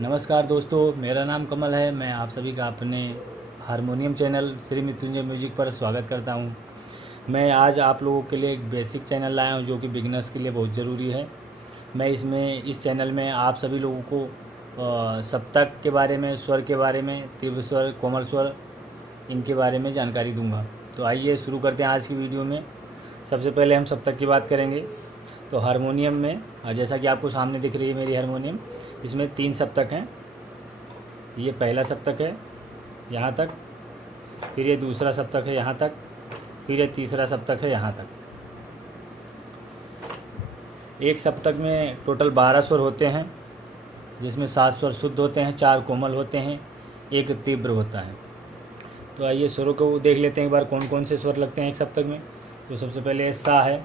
नमस्कार दोस्तों, मेरा नाम कमल है। मैं आप सभी का अपने harmonium channel Shri Mrityunjay music पर स्वागत करता हूं। मैं आज आप लोगों के लिए एक बेसिक चैनल लाया हूं जो कि बिगिनर्स के लिए बहुत ज़रूरी है। मैं इस चैनल में आप सभी लोगों को सप्तक के बारे में, स्वर के बारे में, तीव्र स्वर, कोमल स्वर, इनके बारे में जानकारी दूंगा। तो आइए शुरू करते हैं आज की वीडियो में। सबसे पहले हम सप्तक की बात करेंगे। तो हारमोनियम में जैसा कि आपको सामने दिख रही है मेरी हारमोनियम, इसमें 3 सप्तक हैं। ये पहला सप्तक है यहाँ तक, फिर ये दूसरा सप्तक है यहाँ तक, फिर ये तीसरा सप्तक है यहाँ तक। एक सप्तक में टोटल 12 स्वर होते हैं, जिसमें 7 स्वर शुद्ध होते हैं, 4 कोमल होते हैं, 1 तीव्र होता है। तो आइए स्वरों को देख लेते हैं एक बार, कौन कौन से स्वर लगते हैं एक सप्तक में। तो सबसे पहले सा है,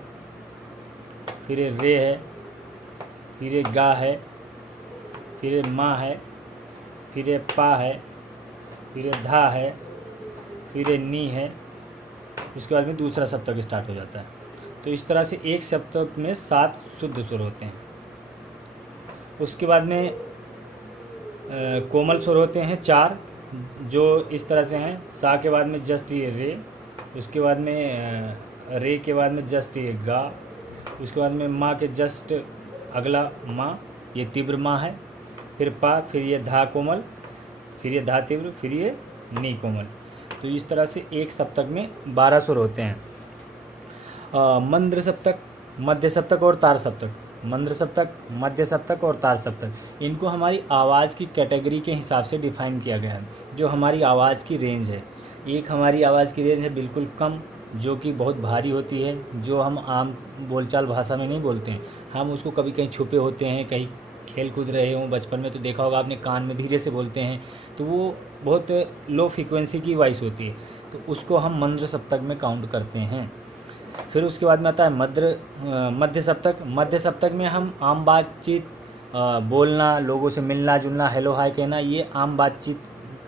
फिर ये रे है, फिर ये गा है, फिर ये मा है, फिर ये पा है, फिर ये धा है, फिर ये नी है। उसके बाद में दूसरा सप्तक स्टार्ट हो जाता है। तो इस तरह से एक सप्तक में 7 शुद्ध स्वर होते हैं। उसके बाद में कोमल स्वर होते हैं 4, जो इस तरह से हैं। सा के बाद में जस्ट ये रे, उसके बाद में रे के बाद में जस्ट ये गा, उसके बाद में माँ के जस्ट अगला माँ, ये तीव्र माँ है, फिर पा, फिर ये धा कोमल, फिर ये धा तीव्र, फिर ये नी कोमल। तो इस तरह से एक सप्तक में 12 स्वर होते हैं। मंद्र सप्तक, मध्य सप्तक और तार सप्तक। मंद्र सप्तक, मध्य सप्तक और तार सप्तक, इनको हमारी आवाज़ की कैटेगरी के हिसाब से डिफ़ाइन किया गया है। जो हमारी आवाज़ की रेंज है, एक हमारी आवाज़ की रेंज है बिल्कुल कम, जो कि बहुत भारी होती है, जो हम आम बोलचाल भाषा में नहीं बोलते हैं। हम उसको कभी कहीं छुपे होते हैं, कहीं खेल कूद रहे हों, बचपन में तो देखा होगा आपने, कान में धीरे से बोलते हैं, तो वो बहुत लो फ्रीक्वेंसी की वॉइस होती है। तो उसको हम मंद्र सप्तक में काउंट करते हैं। फिर उसके बाद में आता है मध्य सप्तक। मध्य सप्तक में हम आम बातचीत, बोलना, लोगों से मिलना जुलना, हेलो हाय कहना, ये आम बातचीत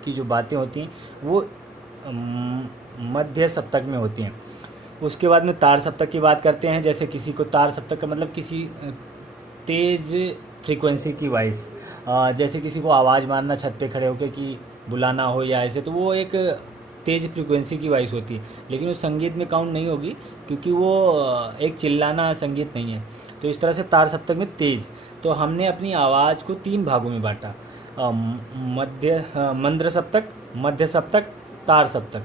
की जो बातें होती हैं वो मध्य सप्तक में होती हैं। उसके बाद में तार सप्तक की बात करते हैं। जैसे किसी को तार सप्तक का मतलब किसी तेज़ फ्रीक्वेंसी की वॉइस, जैसे किसी को आवाज़ मारना छत पे खड़े होकर कि बुलाना हो या ऐसे, तो वो एक तेज़ फ्रीक्वेंसी की वॉइस होती है, लेकिन वो संगीत में काउंट नहीं होगी क्योंकि वो एक चिल्लाना संगीत नहीं है। तो इस तरह से तार सप्तक में तेज़। तो हमने अपनी आवाज़ को 3 भागों में बांटा, मंद्र सप्तक, मध्य सप्तक, तार सप्तक।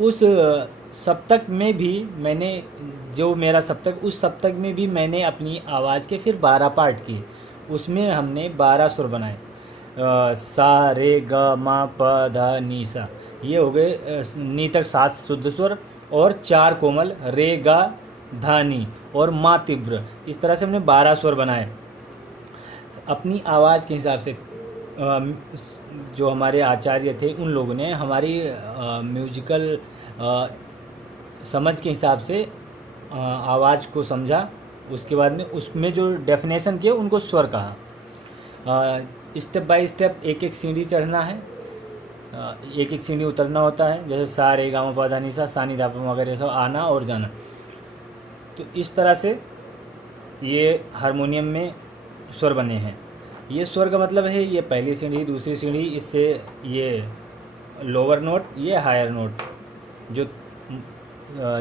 उस सप्तक में भी मैंने, जो मेरा सप्तक, उस सप्तक में भी मैंने अपनी आवाज़ के फिर 12 पार्ट किए। उसमें हमने 12 सुर बनाए। सा रे ग मा प ध नी सा, ये हो गए नी तक 7 शुद्ध स्वर और 4 कोमल, रे गा धा नी और मा तीव्र। इस तरह से हमने 12 स्वर बनाए अपनी आवाज़ के हिसाब से। जो हमारे आचार्य थे उन लोगों ने हमारी म्यूजिकल समझ के हिसाब से आवाज़ को समझा। उसके बाद में उसमें जो डेफिनेशन किए उनको स्वर कहा। स्टेप बाय स्टेप एक एक सीढ़ी चढ़ना है, एक एक सीढ़ी उतरना होता है। जैसे सा रे गा मा पा धा नी सा नी धा पा वगैरह, ये सब आना और जाना। तो इस तरह से ये हारमोनियम में स्वर बने हैं। ये स्वर का मतलब है ये पहली सीढ़ी, दूसरी सीढ़ी, इससे ये लोअर नोट, ये हायर नोट।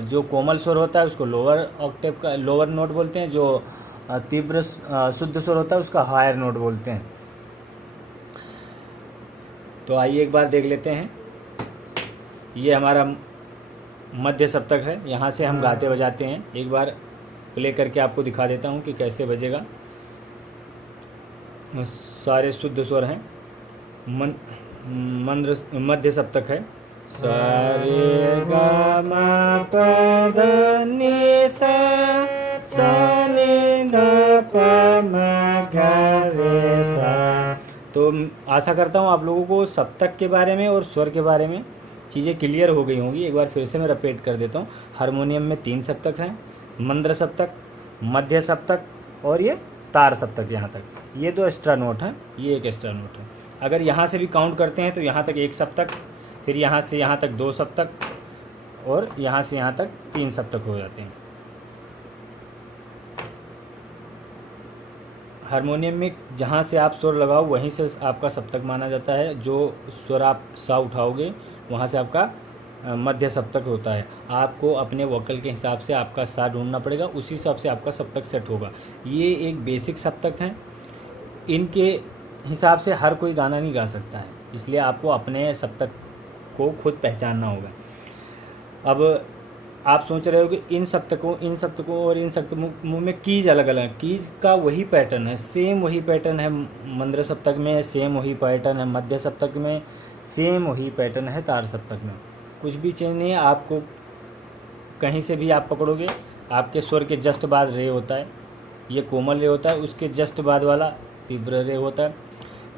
जो कोमल स्वर होता है उसको लोअर ऑक्टेव का लोअर नोट बोलते हैं, जो तीव्र शुद्ध स्वर होता है उसका हायर नोट बोलते हैं। तो आइए एक बार देख लेते हैं। ये हमारा मध्य सप्तक है, यहाँ से हम गाते बजाते हैं। एक बार प्ले करके आपको दिखा देता हूँ कि कैसे बजेगा। सारे शुद्ध स्वर हैं। मध्य सप्तक है। सा रे गा मा प ध नी सा नी ध प म ग रे सा। तो आशा करता हूँ आप लोगों को सप्तक के बारे में और स्वर के बारे में चीज़ें क्लियर हो गई होंगी। एक बार फिर से मैं रिपीट कर देता हूँ। हारमोनियम में 3 सप्तक हैं, मंद्र सप्तक, मध्य सप्तक और ये तार सप्तक। यहाँ तक ये 2 एक्स्ट्रा नोट हैं, ये एक एक्स्ट्रा नोट है। अगर यहाँ से भी काउंट करते हैं तो यहाँ तक 1 सप्तक, फिर यहाँ से यहाँ तक 2 सप्तक और यहाँ से यहाँ तक 3 सप्तक हो जाते हैं। हारमोनियम में जहाँ से आप स्वर लगाओ वहीं से आपका सप्तक माना जाता है। जो स्वर आप सा उठाओगे वहाँ से आपका मध्य सप्तक होता है। आपको अपने वोकल के हिसाब से आपका सा ढूंढना पड़ेगा, उसी हिसाब से आपका सप्तक सेट होगा। ये एक बेसिक सप्तक हैं, इनके हिसाब से हर कोई गाना नहीं गा सकता है, इसलिए आपको अपने सप्तक को खुद पहचानना होगा। अब आप सोच रहे हो कि इन सप्तकों और इन सप्तकों में कीज अलग अलग, कीज का वही पैटर्न है, सेम वही पैटर्न है मंद्र सप्तक में, सेम वही पैटर्न है मध्य सप्तक में, सेम वही पैटर्न है तार सप्तक में। कुछ भी चेंज नहीं है। आपको कहीं से भी आप पकड़ोगे, आपके स्वर के जस्ट बाद रे होता है, ये कोमल रे होता है, उसके जस्ट बाद वाला तीव्र रे होता है,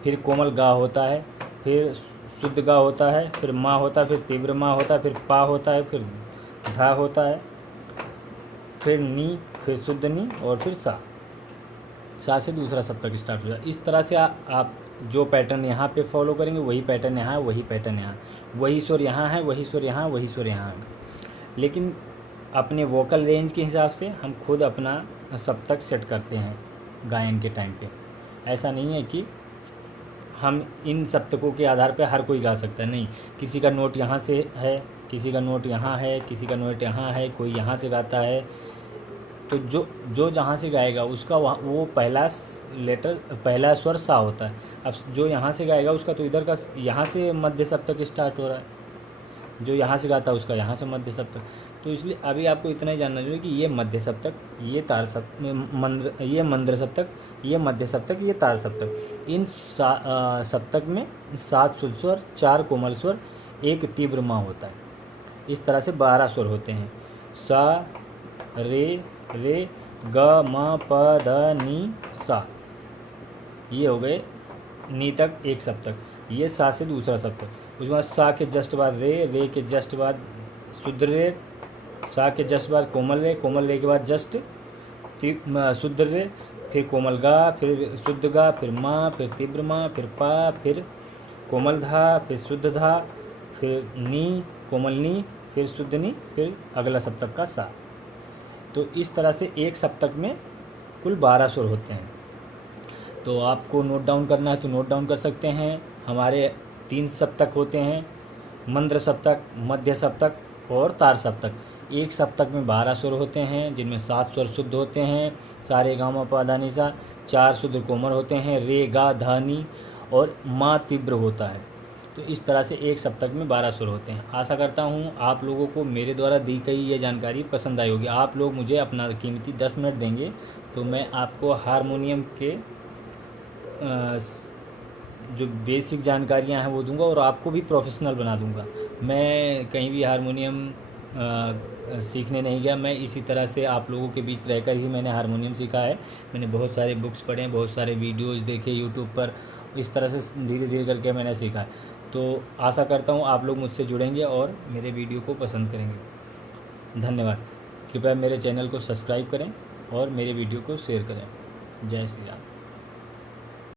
फिर कोमल गा होता है, फिर शुद्ध गा होता है, फिर माँ होता है, फिर तीव्र माँ होता है, फिर पा होता है, फिर धा होता है, फिर नी, फिर शुद्ध नी और फिर सा से दूसरा सप्तक स्टार्ट हो जाए। इस तरह से आप जो पैटर्न यहाँ पे फॉलो करेंगे वही पैटर्न यहाँ, वही पैटर्न यहाँ, वही स्वर यहाँ है, वही स्वर यहाँ, वही स्वर यहाँ है। लेकिन अपने वोकल रेंज के हिसाब से हम खुद अपना सप्तक सेट करते हैं गायन के टाइम पे। ऐसा नहीं है कि हम इन सप्तकों के आधार पे हर कोई गा सकता है, नहीं। किसी का नोट यहाँ से है, किसी का नोट यहाँ है, किसी का नोट यहाँ है, कोई यहाँ से गाता है, तो जो जहाँ से गाएगा उसका वो पहला पहला स्वर सा होता है। अब जो यहाँ से गाएगा उसका तो इधर का यहाँ से मध्य सप्तक स्टार्ट हो रहा है, जो यहाँ से गाता है उसका यहाँ से मध्य सप्तक। तो इसलिए अभी आपको इतना ही जानना चाहिए कि ये मध्य सप्तक, ये तार सप्तक, ये मंद्र सप्तक, ये मध्य सप्तक, ये तार सप्तक। इन सप्तक में 7 शुद्ध स्वर, 4 कोमल स्वर, 1 तीव्र माँ होता है। इस तरह से 12 स्वर होते हैं। सा, रे, ग, म, प, ध, नी, सा। ये हो गए नी तक एक सप्तक। ये सा से दूसरा सप्तक। उसके बाद सा के जस्ट बाद रे के जस्ट बाद शुद्ध रे, सा के जस्ट बाद कोमल रे के बाद जस्ट शुद्ध रे, फिर कोमल गा, फिर शुद्ध गा, फिर माँ, फिर तीव्र माँ, फिर पा, फिर कोमल धा, फिर शुद्ध धा, फिर नी, कोमल नी, फिर शुद्ध नी, फिर अगला सप्तक का सा। तो इस तरह से एक सप्तक में कुल 12 स्वर होते हैं। तो आपको नोट डाउन करना है तो नोट डाउन कर सकते हैं। हमारे 3 सप्तक होते हैं, मंद्र सप्तक, मध्य सप्तक और तार सप्तक। एक सप्तक में 12 स्वर होते हैं, जिनमें 7 स्वर शुद्ध होते हैं, सारे गा म पा धा नि सा, 4 शुद्ध कोमल होते हैं, रे गा धा नी और माँ तीव्र होता है। तो इस तरह से एक सप्तक में 12 स्वर होते हैं। आशा करता हूँ आप लोगों को मेरे द्वारा दी गई ये जानकारी पसंद आई होगी। आप लोग मुझे अपना कीमती 10 मिनट देंगे तो मैं आपको हारमोनियम के जो बेसिक जानकारियाँ हैं वो दूंगा और आपको भी प्रोफेशनल बना दूंगा। मैं कहीं भी हारमोनियम सीखने नहीं गया, मैं इसी तरह से आप लोगों के बीच रहकर ही मैंने हारमोनियम सीखा है। मैंने बहुत सारे बुक्स पढ़े हैं, बहुत सारे वीडियोस देखे यूट्यूब पर, इस तरह से धीरे धीरे करके मैंने सीखा है। तो आशा करता हूँ आप लोग मुझसे जुड़ेंगे और मेरे वीडियो को पसंद करेंगे। धन्यवाद। कृपया मेरे चैनल को सब्सक्राइब करें और मेरे वीडियो को शेयर करें। जय श्री राम।